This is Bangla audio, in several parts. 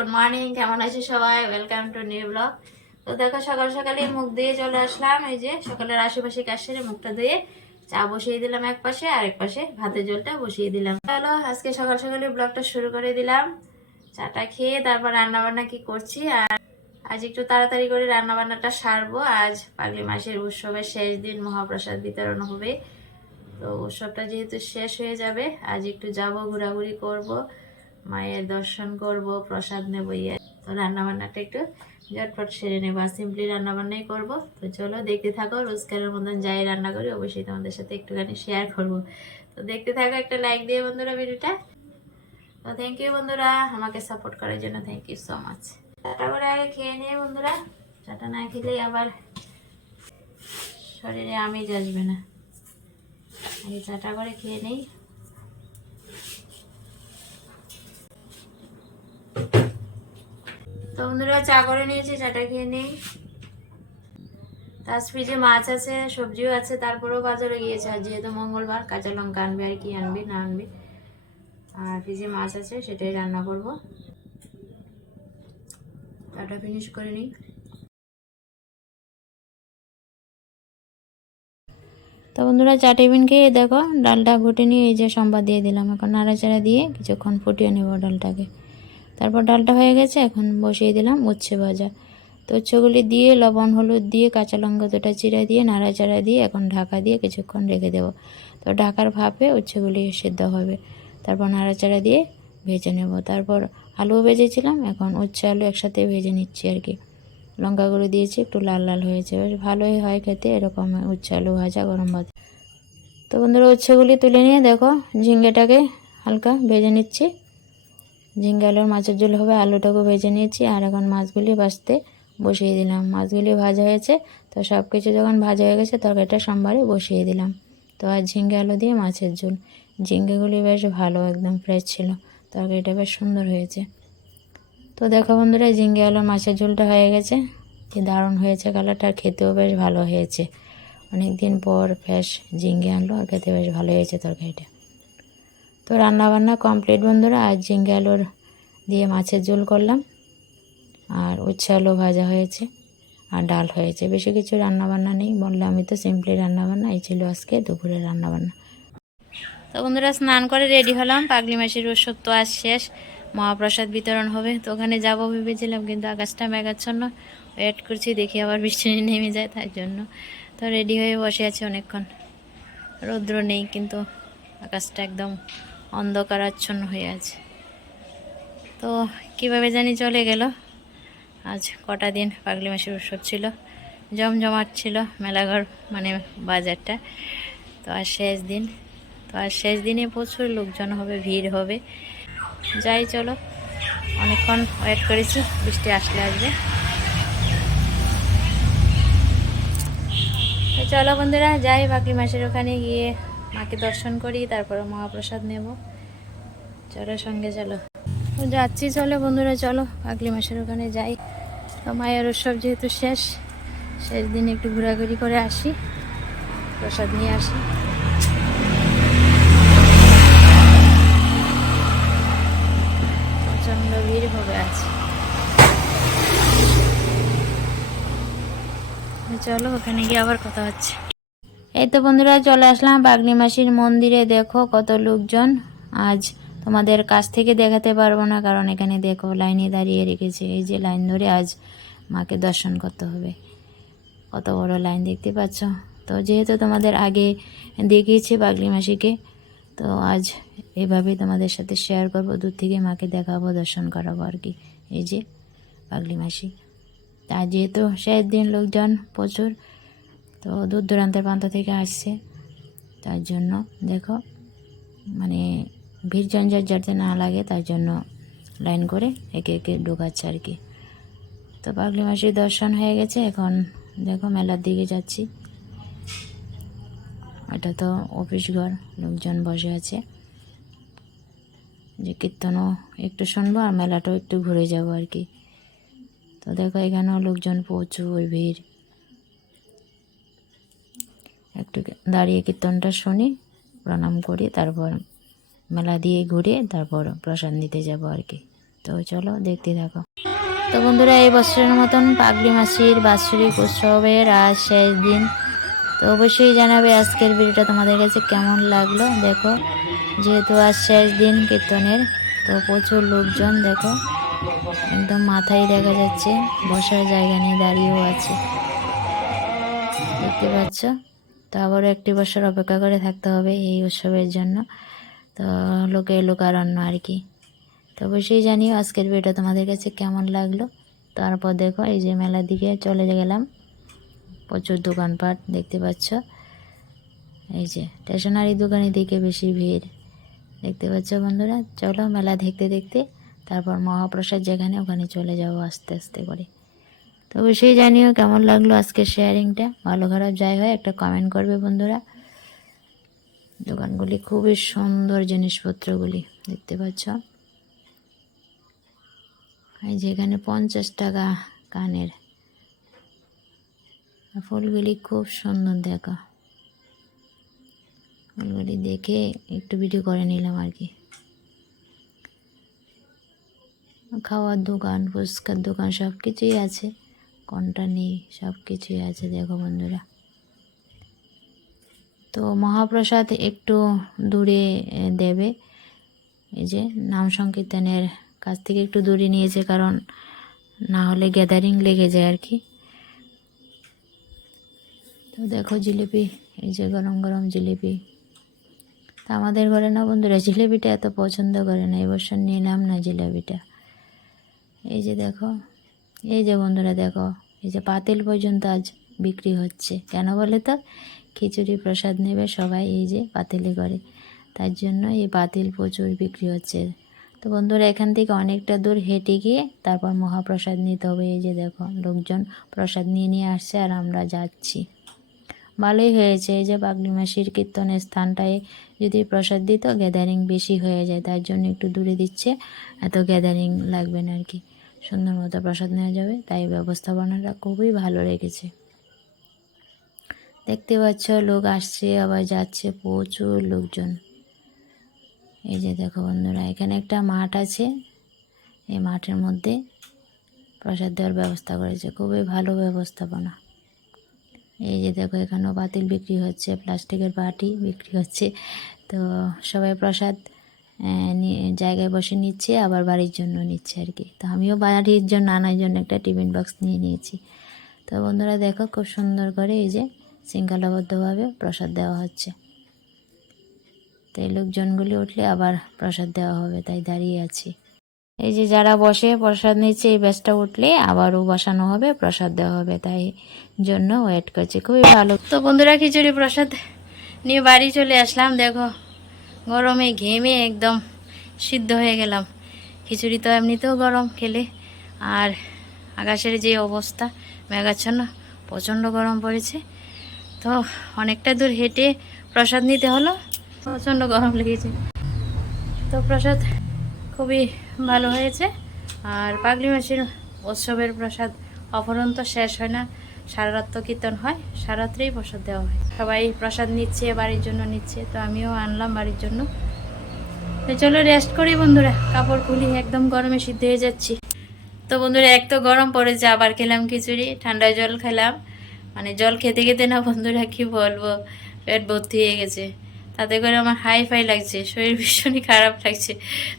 গুড মর্নিং, কেমন আছে সবাই? ওয়েলকাম টু নিউ ব্লগ তো দেখো, সকাল সকালে মুখ দিয়ে চলে আসলাম, এই যে সকালের আশেপাশে কাজ সেরে মুখটা ধুয়ে চা বসিয়ে দিলাম এক পাশে আর এক পাশে ভাতের জলটা বসিয়ে দিলাম। চলো, আজকে সকাল সকালে ব্লগটা শুরু করে দিলাম। চাটা খেয়ে তারপর রান্না বান্না কি করছি, আর আজ একটু তাড়াতাড়ি করে রান্না বান্নাটা সারবো। আজ পাগলি মাসের উৎসবের শেষ দিন, মহাপ্রসাদ বিতরণ হবে। তো উৎসবটা যেহেতু শেষ হয়ে যাবে, আজ একটু যাব, ঘোরাঘুরি করব। মায়ের দর্শন করব, প্রসাদ নেব ইয়ে। তো রান্নাবান্নাটা একটু ঝটফট সেরে নেব আর সিম্পলি রান্না বান্নাই করব। তো চলো দেখতে থাকো, রোজকারের মতন যাই রান্না করি, অবশ্যই তোমাদের সাথে একটুখানি শেয়ার করব। তো দেখতে থাকো একটা লাইক দিয়ে বন্ধুরা ভিডিওটা। তো থ্যাংক ইউ বন্ধুরা, আমাকে সাপোর্ট করার জন্য থ্যাংক ইউ সো মাচ চাটা করে আগে খেয়ে নিয়ে বন্ধুরা, চাটা না খেলেই আবার শরীরে আমেজ আসবে না। আগে চাটা করে খেয়ে নেই। তো বন্ধুরা চা করে নিয়েছি, চাটা খেয়ে নেই। তার ফ্রিজে মাছ আছে, সবজিও আছে, তারপরেও বাজারে গিয়েছে। আর যেহেতু মঙ্গলবার, কাঁচা লঙ্কা আনবে আর কি আনবি, না আনবি। আর ফ্রিজে মাছ আছে, সেটাই রান্না করব। চাটা ফিনিশ করে নিই। তো বন্ধুরা, চা টিফিন খেয়ে দেখো, ডালটা ঘুটে নিয়ে এই যে সম্বাদ দিয়ে দিলাম, এখন নাড়াচাড়া দিয়ে কিছুক্ষণ ফুটিয়ে নেব ডালটাকে। তারপর ডালটা হয়ে গেছে, এখন বসিয়ে দিলাম উচ্ছে ভাজা। তো উচ্ছেগুলি দিয়ে, লবণ, হলুদ দিয়ে, কাঁচা লঙ্কা দুটা চিরা দিয়ে, নাড়াচাড়া দিয়ে, এখন ঢাকা দিয়ে কিছুক্ষণ রেখে দেবো। তো ঢাকার ভাপে উচ্ছেগুলি সেদ্ধ হবে। তারপর নাড়াচাড়া দিয়ে ভেজে নেব। তারপর আলুও ভেজেছিলাম, এখন উচ্ছে আলু একসাথে ভেজে নিচ্ছি আর কি। লঙ্কা গুঁড়ো দিয়েছি, একটু লাল লাল হয়েছে। বেশ ভালোই হয় খেতে, এরকম উচ্ছে আলু ভাজা, গরম ভাত। তো বন্ধুরা, উচ্ছেগুলি তুলে নিয়ে দেখো, ঝিঙ্গেটাকে হালকা ভেজে নিচ্ছি। ঝিঙ্গে আলুর মাছের ঝোল হবে আলুটাকে ভেজে নিয়েছি, আর এখন মাছগুলি ভাজতে বসিয়ে দিলাম। মাছগুলি ভাজা হয়েছে, তো সব কিছু যখন ভাজা হয়ে গেছে, তরকারিটা সোমবারে বসিয়ে দিলাম। তো আর ঝিঙ্গে আলু দিয়ে মাছের ঝোল। ঝিঙ্গেগুলি বেশ ভালো, একদম ফ্রেশ ছিল। তরকারিটা বেশ সুন্দর হয়েছে। তো দেখো বন্ধুরা, ঝিঙ্গে আলুর মাছের ঝোলটা হয়ে গেছে। কি দারুণ হয়েছে কালারটা খেতেও বেশ ভালো হয়েছে। অনেক দিন পর ফ্রেশ ঝিঙ্গে আনলো আর খেতে বেশ ভালো হয়েছে তরকারিটা। তো রান্নাবান্না কমপ্লিট বন্ধুরা, আর ঝিঙ্গে আলুর দিয়ে মাছের ঝোল করলাম। আর উচ্ছে আলু ভাজা হয়েছে আর ডাল হয়েছে। বেশি কিছু রান্নাবান্না নেই বললে আমি তো সিম্পলি রান্নাবান্না। এই ছিল আজকে দুপুরে রান্নাবান্না। তো বন্ধুরা, স্নান করে রেডি হলাম। পাগলি মাসির উৎসব তো আজ শেষ। মহাপ্রসাদ বিতরণ হবে। তো ওখানে যাব ভেবেছিলাম, কিন্তু আকাশটা মেঘাচ্ছন্ন। ওয়েট করছি, দেখি আবার বৃষ্টি নেমে যায় তার জন্য। তো রেডি হয়ে বসে আছি অনেকক্ষণ। রৌদ্র নেই, কিন্তু আকাশটা একদম অন্ধকারাচ্ছন্ন হয়ে আছে। তো কীভাবে জানি চলে গেল। আজ কটা দিন পাগলি মাসের উৎসব ছিল, জমজমাট ছিল মেলাঘর মানে বাজারটা। তো আর শেষ দিন, তো আর শেষ দিনে প্রচুর লোকজন হবে, ভিড় হবে। যাই চলো, অনেকক্ষণ ওয়েট করেছি, বৃষ্টি আসলে আসবে। চলো বন্ধুরা, যাই বাকি মাসের ওখানে গিয়ে মাকে দর্শন করি, তারপরে মহাপ্রসাদ নেব। চলো সঙ্গে, চলো। যাচ্ছি, চলো বন্ধুরা, চলো। পাগলি মাসের ওখানে যাই। মায়ের উৎসব যেহেতু শেষ শেষ দিন একটু ঘোরাঘুরি করে আসি, প্রসাদ নিয়ে আসি। প্রচণ্ড ভিড় হবে আছে চলো, ওখানে গিয়ে আবার কথা হচ্ছে। এই তো বন্ধুরা চলে আসলাম বাগনি মাসির মন্দিরে। দেখো কত লোকজন। আজ তোমাদের কাছ থেকে দেখাতে পারব না, কারণ এখানে দেখো লাইনে দাঁড়িয়ে রেখেছে। এই যে লাইন ধরে আজ মাকে দর্শন করতে হবে। কত বড় লাইন দেখতে পাচ্ছ? তো যেহেতু তোমাদের আগে দেখিয়েছি বাগলি মাসিকে, তো আজ এভাবে তোমাদের সাথে শেয়ার করব, দূর থেকে মাকে দেখাবো, দর্শন করাবো আর কি। এই যে পাগলি মাসি। আর যেহেতু শেষ দিন লোকজন প্রচুর তো দূর দূরান্তের প্রান্ত থেকে আসছে। তার জন্য দেখো মানে ভিড় জঞ্জাট যাতে না লাগে, তার জন্য লাইন করে একে একে ঢোকাচ্ছে আর কি। তো পাগলি মাসির দর্শন হয়ে গেছে, এখন দেখো মেলার দিকে যাচ্ছি। এটা তো অফিস ঘর, লোকজন বসে আছে। যে কীর্তনও একটু শুনব আর মেলাটাও একটু ঘুরে যাব আর কি। তো দেখো এখানেও লোকজন প্রচুর ভিড়। একটু দাঁড়িয়ে কীর্তনটা শুনি, প্রণাম করি, তারপর মেলা দিয়ে ঘুরে তারপর প্রসাদ নিতে যাব আর কি। তো চলো দেখতে থাকো। তো বন্ধুরা, এই বছরের মতন পাগলি মাসির বাৎসরিক উৎসবের আজ শেষ দিন। তো অবশ্যই জানাবে আজকের ভিডিওটা তোমাদের কাছে কেমন লাগল। দেখো, যেহেতু আজ শেষ দিন কীর্তনের, তো প্রচুর লোকজন, দেখো, একদম মাথায় দেখা যাচ্ছে, বসার জায়গা নিয়ে দাঁড়িয়েও আছে। দেখতে পাচ্ছ? তো আবারও একটি বছর অপেক্ষা করে থাকতে হবে এই উৎসবের জন্য। তো লোকে লোকারণ্য আর কি। তো অবশ্যই জানিও আজকের ভিডিওটা তোমাদের কাছে কেমন লাগল। তারপর দেখো এই যে মেলার দিকে চলে গেলাম। প্রচুর দোকানপাট দেখতে পাচ্ছ। এই যে স্টেশনারি দোকানের দিকে বেশি ভিড়। দেখতে পাচ্ছ বন্ধুরা? চলো মেলা দেখতে দেখতে তারপর মহাপ্রসাদ যেখানে ওখানে চলে যাব আস্তে আস্তে করে। তো অবশ্যই জানিও কেমন লাগল আজকের শেয়ারিংটা ভালো খারাপ যাই হয়, একটা কমেন্ট করবে বন্ধুরা। দোকানগুলি খুবই সুন্দর জিনিসপত্রগুলি, দেখতে পাচ্ছ? এই যে এখানে পঞ্চাশ টাকা কানের। ফুলগুলি খুব সুন্দর, দেখা। ফুলগুলি দেখে একটু ভিডিও করে নিলাম আর কি। খাওয়ার দোকান, ফুচকার দোকান সব কিছুই আছে। কোনটা নেই, সব কিছুই আছে দেখো বন্ধুরা। তো মহাপ্রসাদ একটু দূরে দেবে। এই যে নাম সংকীর্তনের কাছ থেকে একটু দূরে নিয়েছে, কারণ না হলে গ্যাদারিং লেগে যায় আর কি। তো দেখো জিলিপি, এই যে গরম গরম জিলিপি। তা আমাদের ঘরে না বন্ধুরা, জিলিপিটা এত পছন্দ করে না এবছর নিলাম না জিলিপিটা। এই যে দেখো এই যে বন্ধুরা দেখো, এই যে পাতিল পর্যন্ত আজ বিক্রি হচ্ছে। কেন বলে তো? খিচুড়ি প্রসাদ নেবে সবাই এই যে পাতিলে করে। তার জন্য এই পাতিল প্রচুর বিক্রি হচ্ছে। তো বন্ধুরা, এখান থেকে অনেকটা দূর হেঁটে গিয়ে তারপর মহাপ্রসাদ নিতে হবে। এই যে দেখো, লোকজন প্রসাদ নিয়ে নিয়ে আসছে আর আমরা যাচ্ছি। ভালোই হয়েছে। এই যে পাগলি মাসির কীর্তনের স্থানটায় যদি প্রসাদ দিত গ্যাদারিং বেশি হয়ে যায়। তার জন্য একটু দূরে দিচ্ছে, এত গ্যাদারিং লাগবে না আর কি। সুন্দর মতো প্রসাদ নেওয়া যাবে, তাই ব্যবস্থাপনাটা খুবই ভালো রেখেছে দেখতে পাচ্ছ, লোক আসছে, আবার যাচ্ছে প্রচুর লোকজন। এই যে দেখো বন্ধুরা, এখানে একটা মাঠ আছে। এই মাঠের মধ্যে প্রসাদ দেওয়ার ব্যবস্থা করেছে। খুবই ভালো ব্যবস্থাপনা এই যে দেখো, এখানেও বাতিল বিক্রি হচ্ছে, প্লাস্টিকের বাটি বিক্রি হচ্ছে। তো সবাই প্রসাদ জায়গায় বসে নিচ্ছে, আবার বাড়ির জন্য নিচ্ছে আর কি। তো আমিও বাড়ির জন্য, আনার জন্য একটা টিফিন বক্স নিয়ে নিয়েছি। তো বন্ধুরা দেখো খুব সুন্দর করে এই যে শৃঙ্খলাবদ্ধভাবে প্রসাদ দেওয়া হচ্ছে। তো এই লোকজনগুলি উঠলে আবার প্রসাদ দেওয়া হবে, তাই দাঁড়িয়ে আছি। এই যে যারা বসে প্রসাদ নিচ্ছে, এই ব্যাচটা উঠলে আবারও বসানো হবে, প্রসাদ দেওয়া হবে, তাই জন্য ওয়েট করছে। খুবই ভালো। তো বন্ধুরা খিচুড়ি প্রসাদ নিয়ে বাড়ি চলে আসলাম, দেখো। গরমে ঘেমে একদম সিদ্ধ হয়ে গেলাম। খিচুড়ি তো এমনিতেও গরম খেলে। আর আকাশের যে অবস্থা মেঘাচ্ছন্ন, প্রচণ্ড গরম পড়েছে। তো অনেকটা দূর হেঁটে প্রসাদ নিতে হলো, প্রচণ্ড গরম লেগেছে। তো প্রসাদ খুবই ভালো হয়েছে। আর পাগলি মাসির উৎসবের প্রসাদ অপরন্ত শেষ হয় না। সারা রাত তো কীর্তন হয় সারা রাত্রেই প্রসাদ দেওয়া হয়। সবাই প্রসাদ নিচ্ছে, বাড়ির জন্য নিচ্ছে, তো আমিও আনলাম বাড়ির জন্য। তো চলো রেস্ট করি বন্ধুরা, কাপড় খুলি, একদম গরমে সিদ্ধ হয়ে যাচ্ছি। তো বন্ধুরা, এক তো গরম পড়েছে আবার খেলাম খিচুড়ি ঠান্ডা জল খেলাম। মানে জল খেতে খেতে না বন্ধুরা, কি বলব, পেট ভর্তি হয়ে গেছে। তাতে করে আমার হাই ফাই লাগছে, শরীর ভীষণই খারাপ লাগছে।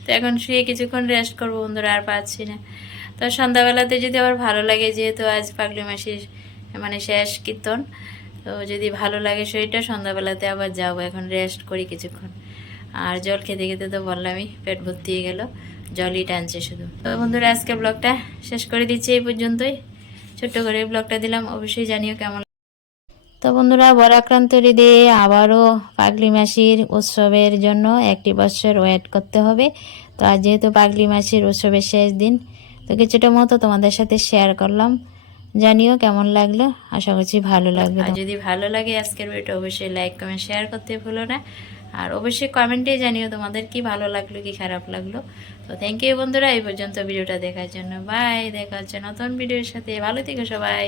তো এখন শুয়ে কিছুক্ষণ রেস্ট করব বন্ধুরা, আর পাচ্ছি না। তো সন্ধ্যাবেলাতে যদি আবার ভালো লাগে, যেহেতু আজ পাগলি মাসির মানে শেষ কীর্তন। তো যদি ভালো লাগে শরীরটা, সন্ধ্যাবেলাতে আবার যাব। এখন রেস্ট করি কিছুক্ষণ। আর জল খেতে খেতে তো বললামই, পেট ভর্তি হয়ে গেল। জলই টানছে শুধু। তো বন্ধুরা, আজকে ব্লগটা শেষ করে দিচ্ছি এই পর্যন্তই। ছোট্ট করে ব্লগটা দিলাম। অবশ্যই জানিও কেমন তো বন্ধুরা, বরাক্রান্ত দিয়ে আবারও পাগলি মাসির উৎসবের জন্য একটি বছর ওয়েট করতে হবে। তো আজ যেহেতু পাগলি মাসির উৎসবের শেষ দিন, তো কিছুটা মতো তোমাদের সাথে শেয়ার করলাম। জানিও কেমন লাগল? আশা করছি ভালো লাগবে আর যদি ভালো লাগে আজকের ভিডিও অবশ্যই লাইক কমেন্ট শেয়ার করতে ভুলো না। আর অবশ্যই কমেন্টে জানিও তোমাদের কি ভালো লাগল কি খারাপ লাগল। তো থ্যাংক ইউ বন্ধুরা এই পর্যন্ত ভিডিওটা দেখার জন্য। বাই দেখা হচ্ছে নতুন ভিডিওর সাথে। ভালো থেকো সবাই।